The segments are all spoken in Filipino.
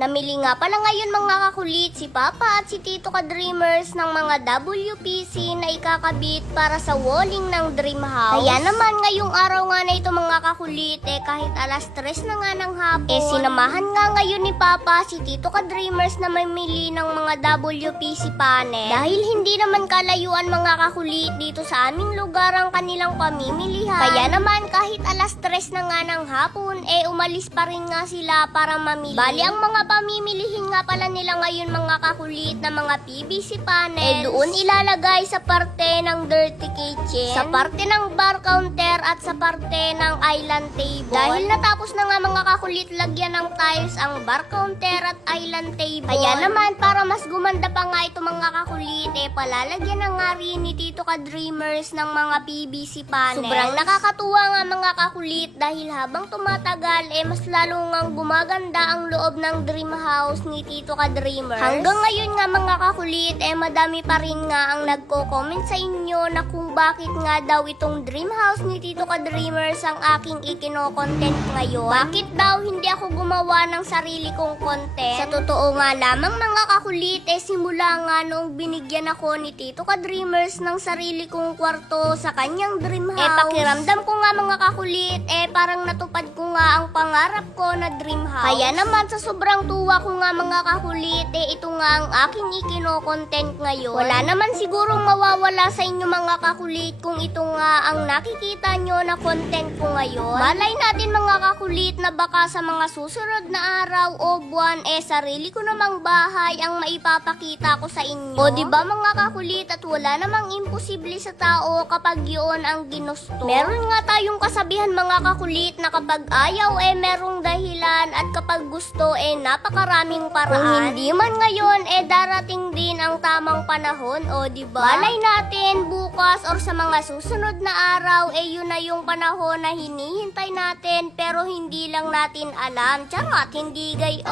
Namili nga pala ngayon mga kakulit si Papa at si Tito Ka-Dreamers ng mga WPC na ikakabit para sa walling ng Dream House. Kaya naman ngayong araw nga na ito mga kakulit kahit alas 3 na nga ng hapon sinamahan nga ngayon ni Papa si Tito Ka-Dreamers na mamili ng mga WPC panel. Dahil hindi naman kalayuan mga kakulit dito sa aming lugar ang kanilang pamimilihan. Kaya naman kahit alas 3 na nga ng hapon umalis pa rin nga sila para mamili. Bali ang mga pamimilihin nga pala nila ngayon mga kakulit na mga PVC panels doon ilalagay sa parte ng dirty kitchen, sa parte ng bar counter at sa parte ng island table. Dahil natapos na nga mga kakulit lagyan ng tiles ang bar counter at island table. Kaya naman para mas gumanda pa nga ito mga kakulit palalagyan na nga rin ni Tito Ka-Dreamers ng mga PVC panels. Sobrang nakakatuwa nga mga kakulit dahil habang tumatagal mas lalo nga gumaganda ang loob ng Dream House ni Tito Ka-Dreamers. Hanggang ngayon nga mga kakulit madami pa rin nga ang nagko-comment sa inyo na kung bakit nga daw itong Dream House ni Tito Ka-Dreamers ang aking ikino-content ngayon. Bakit daw hindi ako gumawa ng sarili kong content? Sa totoo nga lamang mga kakulit simula nga noong binigyan ako ni Tito Ka-Dreamers ng sarili kong kwarto sa kanyang Dream House. Pakiramdam ko nga mga kakulit parang natupad ko nga ang pangarap ko na Dream House. Kaya naman sa sobrang tuwa ko nga mga kakulit ito nga ang aking ikino-content ngayon. Wala naman sigurong mawawala sa inyo mga kakulit kung ito nga ang nakikita nyo na content ko ngayon. Malay natin mga kakulit na baka sa mga susunod na araw o buwan sarili ko namang bahay ang maipapakita ko sa inyo. O diba mga kakulit at wala namang imposible sa tao kapag yun ang ginusto. Meron nga tayong kasabihan mga kakulit na kapag ayaw merong dahilan at kapag gusto napakaraming paraan. Kung hindi man ngayon darating din ang tamang panahon o diba? Malay natin bukas or sa mga susunod na araw yun na yung panahon na hinihintay natin pero hindi lang natin alam. Charot, hindi gayon.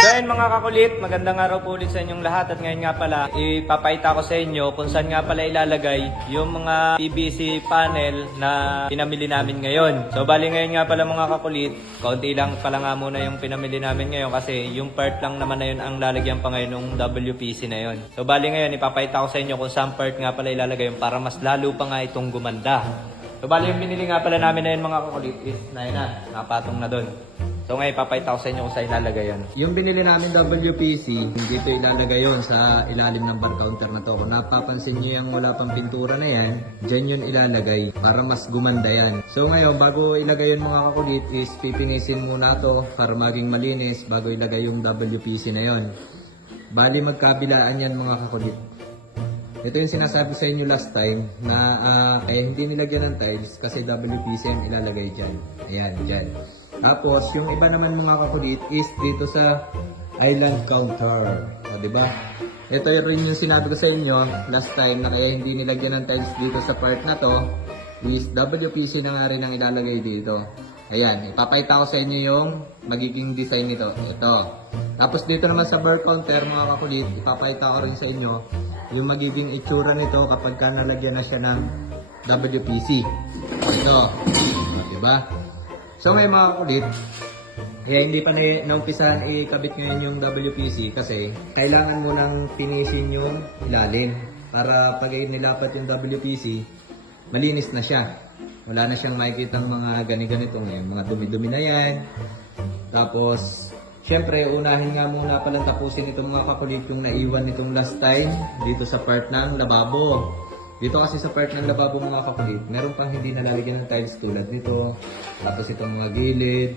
So yun mga kakulit, magandang araw po ulit sa inyong lahat at ngayon nga pala ipapakita ko sa inyo kung saan nga pala ilalagay yung mga PVC panel na pinamili namin ngayon. So bali ngayon nga pala mga kakulit, kaunti lang pala nga muna yung pinamili namin ngayon kasi yung part lang naman na yun ang lalagyan pa ngayon ng WPC na yun. So bali ngayon ipapakita ko sa inyo kung saan part nga pala ilalagay yung para mas lalo pa nga itong gumanda. So bali yung binili nga pala namin na yun mga kakulit is na yun na, nakapatong na doon. So ngayon, papakita ko sa inyo kung saan ilalagay yan. Yung binili namin WPC, dito ilalagay yon sa ilalim ng bar counter na to. Kung napapansin nyo yung wala pang pintura na yan, dyan yun ilalagay para mas gumanda yan. So ngayon, bago ilagay yun mga kakulit is pipinisin muna to para maging malinis bago ilagay yung WPC na yon. Bali magkabilaan yan mga kakulit. Ito yung sinasabi sa inyo last time na kaya hindi nilagyan ng tiles kasi WPC ang ilalagay dyan. Ayan, dyan. Tapos, yung iba naman mga kakulit is dito sa island counter. O, diba? Ito rin yung sinabi ko sa inyo last time na kaya hindi nilagyan ng tiles dito sa part na to is WPC na nga rin ang ilalagay dito. Ayan, ipapakita ko sa inyo yung magiging design nito. Ito. Tapos dito naman sa bar counter mga kakulit, ipapakita ko rin sa inyo yung magiging itsura nito kapag ka nalagyan na siya ng WPC. Ito. O, diba? So may mga kulit, kaya hindi pa naumpisahan ikabit ngayon yung WPC kasi kailangan mo nang finisin yung ilalim para pag nilapat yung WPC, malinis na siya. Wala na siyang makikita ng mga ganito ngayon, mga dumi-dumi na yan. Tapos, syempre unahin nga muna palang tapusin itong mga kakulit yung naiwan nitong last time dito sa part ng lababo. Dito kasi sa part ng lababo mga kakulit, meron pang hindi nalalagyan ng tiles tulad nito. Tapos itong mga gilid,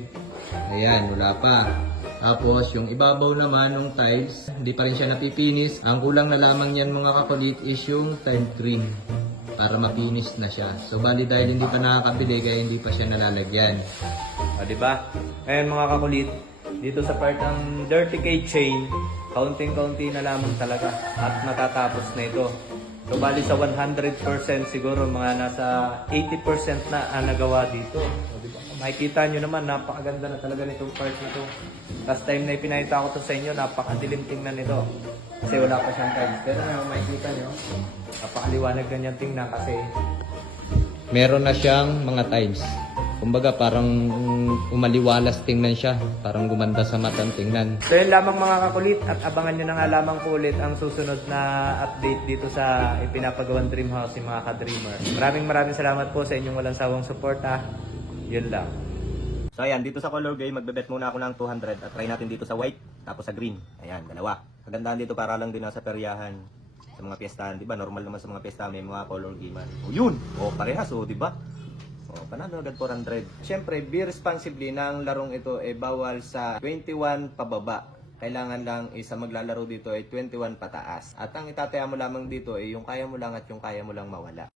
ayan, wala pa. Tapos yung ibabaw naman ng tiles, hindi pa rin siya napipinis. Ang kulang na lamang yan mga kakulit is yung tile trim para mapinis na siya. So bali dahil hindi pa nakakabili kaya hindi pa siya nalalagyan. O diba? Ngayon mga kakulit, dito sa part ng dirty keychain, kaunting-kaunti na lamang talaga at matatapos na ito. So bali sa 100% siguro mga nasa 80% na ang nagawa dito. So, diba? Makikita nyo naman napakaganda na talaga nitong part nito. Last time na ipinakita ko to sa inyo, napakadilim tingnan nito. Kasi wala pa siyang tiles. Pero makikita nyo, napakaliwanag ganyan tingnan kasi meron na siyang mga tiles. Kumbaga parang umaliwalas tingnan siya. Parang gumanda sa matang tingnan. So yun lamang mga kakulit at abangan nyo na nga lamang po ulit ang susunod na update dito sa ipinapagawang dream house ni mga ka-dreamer. Maraming salamat po sa inyong walang sawang suporta. Yun lang. So ayan, dito sa color game, magbebet muna ako ng 200 at try natin dito sa white, tapos sa green. Ayan, dalawa. Kagandahan dito para lang din sa peryahan, sa mga piyestahan, di ba? Normal naman sa mga piyestahan, may mga color game. O yun! O parehas, o di ba? O, panalo agad 400. Siyempre, be responsibly na ang larong ito ay bawal sa 21 pababa. Kailangan lang sa maglalaro dito ay 21 pataas. At ang itataya mo lamang dito ay yung kaya mo lang at yung kaya mo lang mawala.